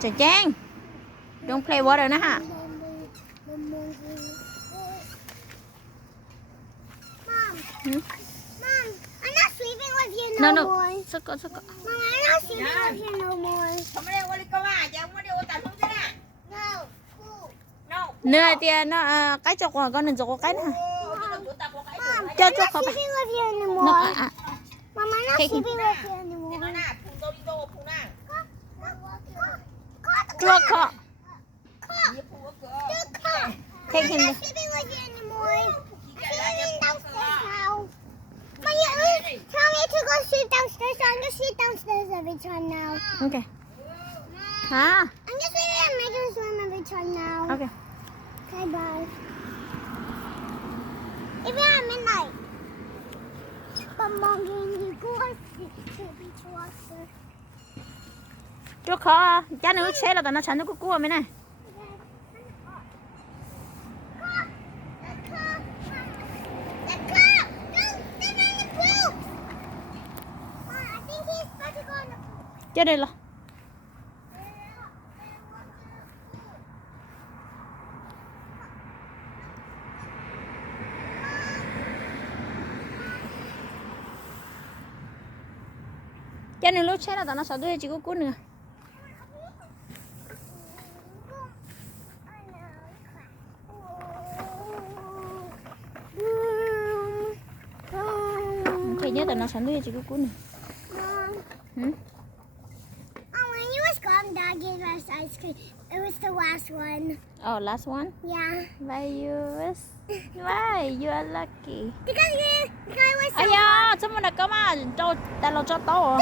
Trời Trang, don't play water nữa hả? Mom, I'm not sleeping with you no more. Sức có. Mom, I'm not sleeping with you no more. No. Nè thì nó cái cho con đừng cho cái nè. Mom, Cho I'm not con. sleeping with you anymore. Nó Mom, I'm not sleeping with you anymore. Cho con. Take him. I'm not sleeping with you anymore. I'm sleeping downstairs now. But you tell me to go sleep downstairs, so I'm gonna sleep downstairs every time now. Okay. Hả? I'm just leaving and making a swim every time now. Okay. Okay, bye. Even at midnight. But Mom, can you go and sleep to the beach water? Cho con. Cha nó xe là tao nó sẵn nó cua mày nè. Cho đây là. Cha nó lúc xe là tao nó sợ tôi chỉ có cuốn nữa. Thì nhớ tao nó sẵn tôi chỉ có cuốn nữa. When you was gone, Dad gave us ice cream. It was the last one. Oh, last one? Yeah. Why? You are lucky. Because it was so Ây da, sao mà đặt cơ mà tao lo cho tao à?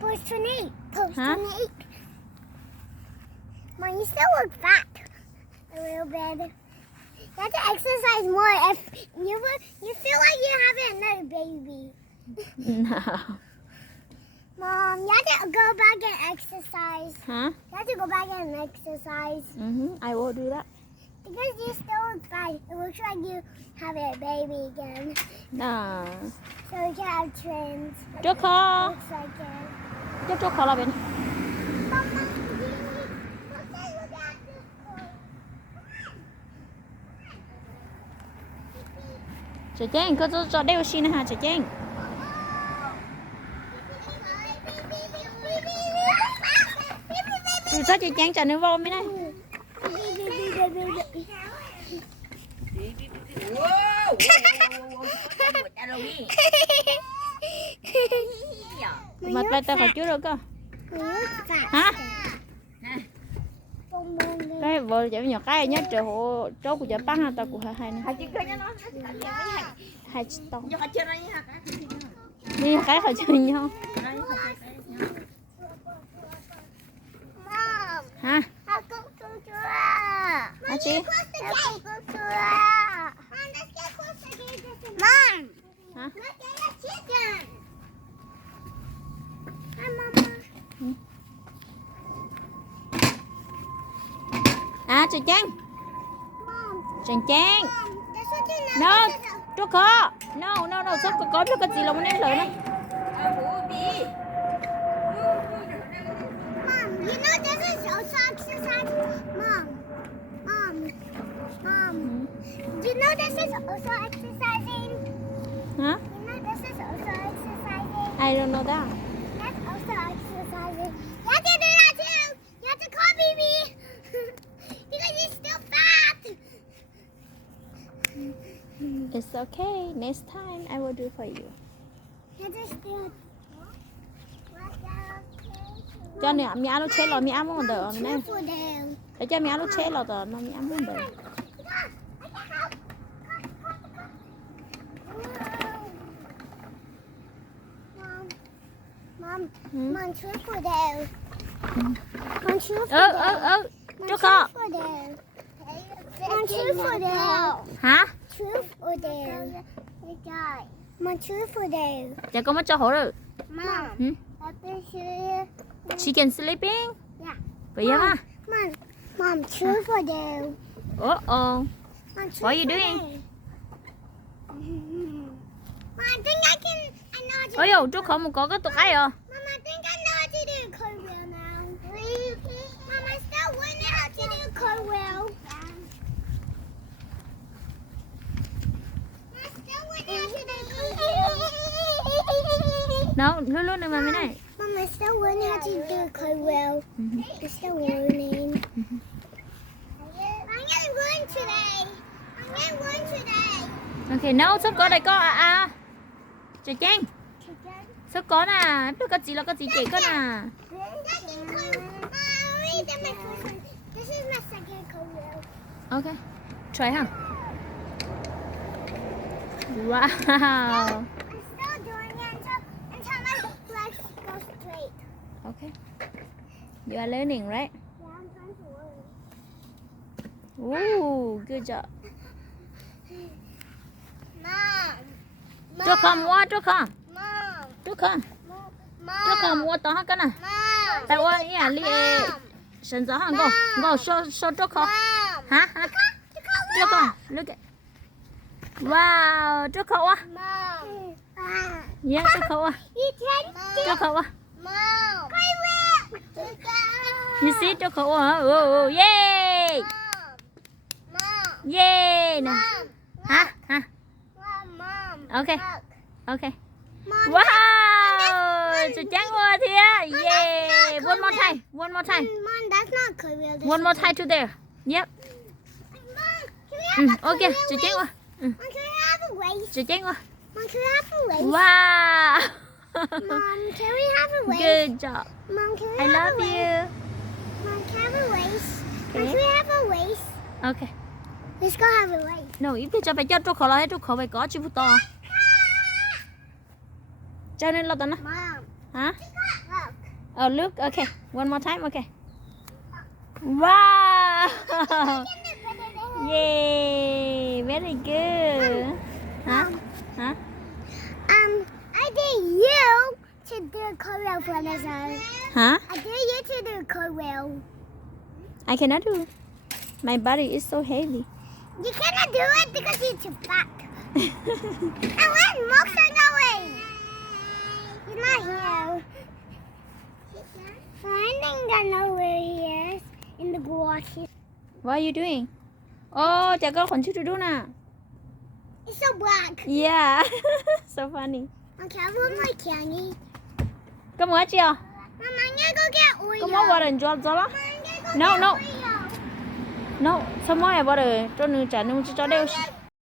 Post-28. Post-28. Huh? Mom, you still look fat. A little bit. You have to exercise more if you feel like you have another baby. No. Mom, you have to go back and exercise. Huh? You have to go back and exercise. I will do that. Because you still look fat. It looks like you have a baby again. No. So we can have twins. Choco. Looks like it. Cho Choco là bên. Mama, look at this. Trời Trang, có cho đeo xin hả Trời Trang? Từ sao Trời Trang trả nó vô mới này? Mặt lại tao phải trước rồi cơ. Hả? Cái vợ chở nhỏ cái nhá trời hộ chỗ của chở băng ha tao của hai này. Hai to. Đi cái họ chơi nhau. Hả? Hả chị? Mom. Hả? Look at the chicken. Hi, Mama. À Trời Trang. Mom. Trời Trang. Mom, there's such a No, Choco. No, sao có cái gì lông nên lợi này. Mom, you know this is also exercise. Mom. You know this is also exercising. Hả? You know this is also exercising. I don't know that. That's also exercising. You have to do that too. You have to call baby. Because he's still fat. It's okay. Next time I will do for you. You have to still. Cho nè, mi alo che lo mi amo đỡ nè. For them. Để cho mi alo che lo đỡ nó mi amo đỡ. Mom, truth for them. Mom, truth for them. Choco. Mom, truth for them. Hả? Truth for them. Mom, truth for them. Chả có mất cho hổ rồi. Mom. Chicken sleeping? Yeah. Vậy á? Mom, truth for them. Oh. Mom, What are you doing? Mom, I think I know how to Ôi dồi, chú không có cái tục ấy à? Mom, I think I know how to do. No, luôn này mà mấy này. Mom, I'm still learning how to do a cartwheel. I'm still learning. I'm gonna learn today. I'm gonna learn today. Okay, no, số có đây có Chị Trang. Số có nè, tôi có gì là có gì chị có nè. This is my second cartwheel. Okay, try ha. Wow. I'm still doing it until my legs go straight. Okay. You are learning, right? Yeah, I'm trying to learn. Ooh, good job. Mom. Cho con mua, cho con. Mom. Cho con. Mom. Cho con mua tao cái nè. Mom. Tại ơi, à, li sân gió hàng go show cho con. Mom. Hả? Cho con, look at. Wow, cho con á. Mom. Yeah, cho con á. Cho con á. Mom. You see, cho con á. Oh, yay! Mom. Yay nè. Mom. Hả? Hả? Mom. Okay. Look. Okay. Mom. Wow! Chị Trang qua thiệt. Yeah! One more time. One more time. Mom, that's not cartwheel. One more time to there. Yep. Mom, can we have a Okay, cartwheel chị Trang qua. Mom, can we have a race? Chị Trang qua. Mom, can we have a race? Wow! Mom, can we have a race? Good job. Mom, can we I have love a race? you. Mom, can we have a race? Mom, Okay. can we have a race? Okay. Let's go have a race. No, ít cho phải cho khẩu lại khẩu phải có chữ phụ to. Cho nên là tao nó. Mom, Hả? look. Oh, look. Okay. One more time. Okay. Wow! Yay! Very good. Hả? Hả? I dare you to do a cartwheel for us. Hả? I dare you to do a cartwheel. I cannot do. My body is so heavy. You cannot do it because you're too fat. And where's Moxa going? He's not here. I think I know where he is. In the garage. What are you doing? Oh, chả có khoản chữ to do nè. It's so black. Yeah. So funny. Okay, I want my candy. Có mua chưa? Mom, I'm gonna go get Oreo. Có mua water cho gió lắm. Mom, I'm gonna go No, get no. Oreo. No, sao mua water cho nữ trả nữ cho đeo. I'm gonna